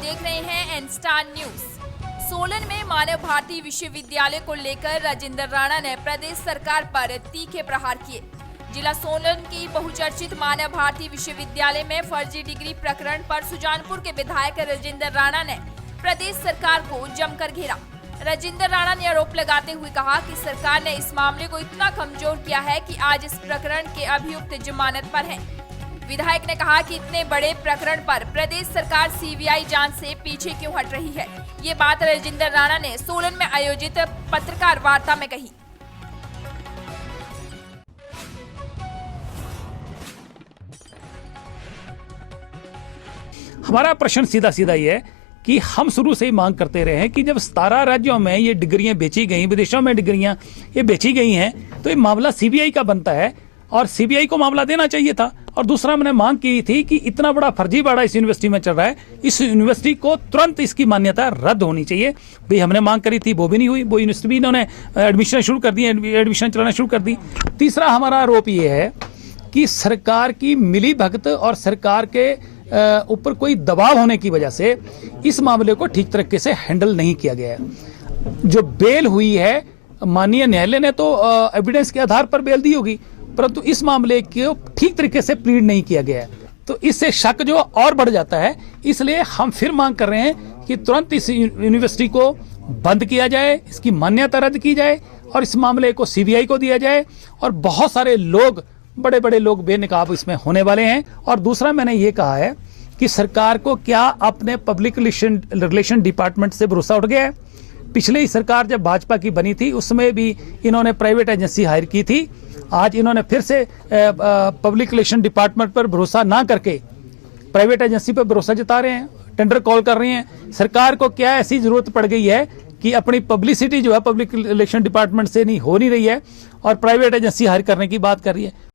देख रहे हैं एन स्टार न्यूज। सोलन में मानव भारती विश्वविद्यालय को लेकर राजेंद्र राणा ने प्रदेश सरकार पर तीखे प्रहार किए। जिला सोलन की बहुचर्चित मानव भारती विश्वविद्यालय में फर्जी डिग्री प्रकरण पर सुजानपुर के विधायक राजेंद्र राणा ने प्रदेश सरकार को जमकर घेरा। राजेंद्र राणा ने आरोप लगाते हुए कहा कि सरकार ने इस मामले को इतना कमजोर किया है कि आज इस प्रकरण के अभियुक्त जमानत पर हैं। विधायक ने कहा कि इतने बड़े प्रकरण पर प्रदेश सरकार सीबीआई जांच से पीछे क्यों हट रही है। ये बात राजेंद्र राणा ने सोलन में आयोजित पत्रकार वार्ता में कही। हमारा प्रश्न सीधा सीधा ये है कि हम शुरू से ही मांग करते रहे हैं कि जब 17 राज्यों में ये डिग्रियां बेची गई, विदेशों में डिग्रियां ये बेची गई हैं, तो ये मामला सीबीआई का बनता है और सीबीआई को मामला देना चाहिए था। और दूसरा मैंने मांग की थी कि इतना बड़ा फर्जीवाड़ा इस यूनिवर्सिटी में चल रहा है, इस यूनिवर्सिटी को तुरंत इसकी मान्यता रद्द होनी चाहिए। भाई हमने मांग करी थी, वो भी नहीं हुई। वो यूनिवर्सिटी भी इन्होंने एडमिशन शुरू कर दी, एडमिशन चलाना शुरू कर दी। तीसरा हमारा आरोप ये है कि सरकार की मिली भगत और सरकार के ऊपर कोई दबाव होने की वजह से इस मामले को ठीक तरीके से हैंडल नहीं किया गया है। जो बेल हुई है, माननीय न्यायालय ने तो एविडेंस के आधार पर बेल दी होगी, परंतु इस मामले को ठीक तरीके से प्लीड नहीं किया गया है, तो इससे शक जो और बढ़ जाता है। इसलिए हम फिर मांग कर रहे हैं कि तुरंत इस यूनिवर्सिटी को बंद किया जाए, इसकी मान्यता रद्द की जाए और इस मामले को सीबीआई को दिया जाए। और बहुत सारे लोग, बड़े बड़े लोग बेनकाब इसमें होने वाले हैं। और दूसरा मैंने ये कहा है कि सरकार को क्या अपने पब्लिक रिलेशन डिपार्टमेंट से भरोसा उठ गया है। पिछले ही सरकार जब भाजपा की बनी थी उसमें भी इन्होंने प्राइवेट एजेंसी हायर की थी। आज इन्होंने फिर से पब्लिक रिलेशन डिपार्टमेंट पर भरोसा ना करके प्राइवेट एजेंसी पर भरोसा जता रहे हैं, टेंडर कॉल कर रहे हैं। सरकार को क्या ऐसी जरूरत पड़ गई है कि अपनी पब्लिसिटी जो है पब्लिक रिलेशन डिपार्टमेंट से नहीं हो नहीं रही है और प्राइवेट एजेंसी हायर करने की बात कर रही है।